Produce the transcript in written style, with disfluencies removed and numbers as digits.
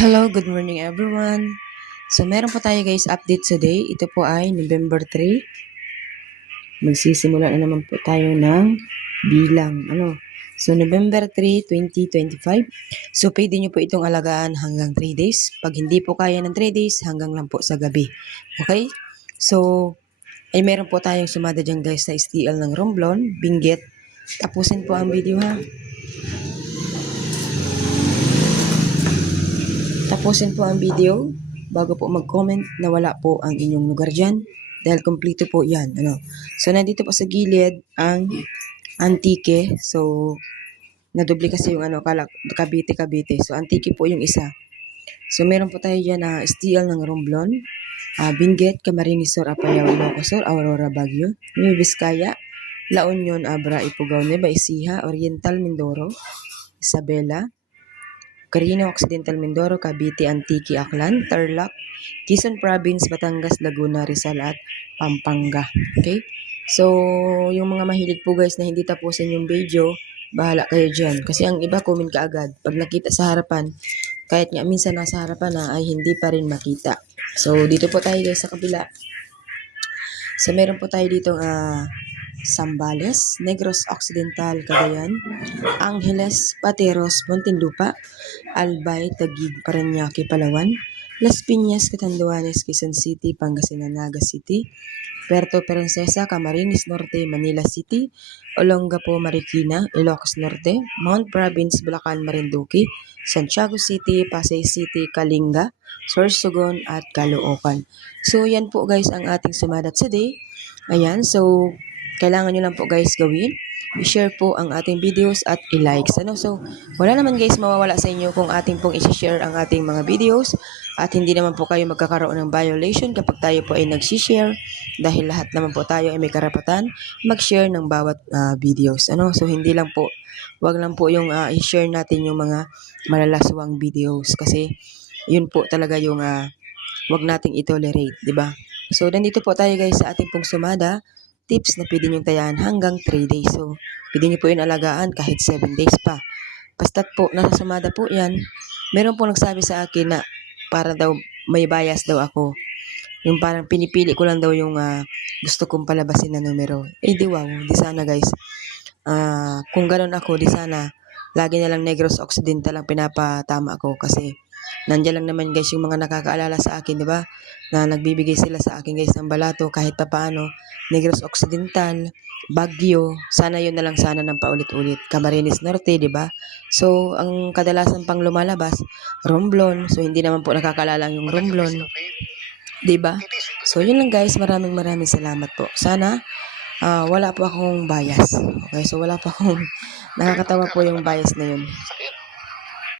Hello, good morning everyone. So meron po tayo guys update today. Ito po ay November 3. Magsisimula na naman po tayo ng bilang. So November 3, 2025. So pwede nyo po itong alagaan hanggang 3 days. Pag hindi po kaya ng 3 days, hanggang lang po sa gabi. Okay? So ay meron po tayong sumada dyan guys sa STL ng Romblon, Benguet. Tapusin po ang video ha. Tapusin po ang video bago po mag-comment na wala po ang inyong lugar dyan dahil kompleto po yan. So, nandito po sa gilid ang Antique. So, nadubli kasi yung Cavite. So, Antique po yung isa. So, meron po tayo dyan na STL ng Romblon, Benguet, Camarines Sur, Apayao, Ilocos Sur, Aurora, Baguio, Nueva Vizcaya, La Union, Abra, Ifugao, Nueva Ecija, Oriental, Mindoro, Isabela, Carino Occidental, Mindoro, Cavite, Antique, Aklan, Tarlac, Quezon Province, Batangas, Laguna, Rizal at Pampanga. Okay? So, yung mga mahilig po guys na hindi tapusin yung video, bahala kayo dyan. Kasi ang iba comment ka agad. Pag nakita sa harapan, kahit nga minsan nasa harapan na ay hindi pa rin makita. So, dito po tayo guys sa kabila. So, meron po tayo dito Zambales, Negros Occidental, Cagayan, Angeles, Pateros, Muntinlupa, Albay, Taguig, Parañaque, Palawan, Las Piñas, Catanduanes, Quezon City, Pangasinan, Naga City, Puerto Princesa, Camarines Norte, Manila City, Olongapo, Marikina, Ilocos Norte, Mount Province, Bulacan, Marinduque, Santiago City, Pasay City, Kalinga, Sorsogon at Caloocan. So yan po guys ang ating sumadat today. Ayan, so kailangan nyo lang po guys gawin. I-share po ang ating videos at i-likes. So, wala naman guys mawawala sa inyo kung ating pong i-share ang ating mga videos at hindi naman po kayo magkakaroon ng violation kapag tayo po ay nag-share dahil lahat naman po tayo ay may karapatan mag-share ng bawat videos. So, hindi lang po, wag lang po yung i-share natin yung mga malalaswang videos kasi yun po talaga yung wag nating i-tolerate, di ba? So, nandito po tayo guys sa ating pong sumada tips na pwede nyo tayan hanggang 3 days. So, pwede nyo po yun alagaan kahit 7 days pa. Basta't po, nasa sumada po yan. Meron po nagsabi sa akin na para daw may bias daw ako. Yung parang pinipili ko lang daw yung gusto kong palabasin na numero. Di wow, di sana guys. Kung ganun ako, di sana lagi na lang Negros Occidental ang pinapatama ko kasi nandiyan lang naman guys yung mga nakakaalala sa akin, di ba? Na nagbibigay sila sa akin guys ng balato kahit papaano. Negros Occidental, Baguio, sana yun na lang sana ng paulit-ulit. Camarines Norte, di ba? So, ang kadalasan pang lumalabas, Romblon. So, hindi naman po nakakaalala yung Romblon. Di ba? So, yun lang guys. Maraming salamat po. Sana, wala po akong bias. Okay, so wala po akong nakakatawa po yung bias na yun.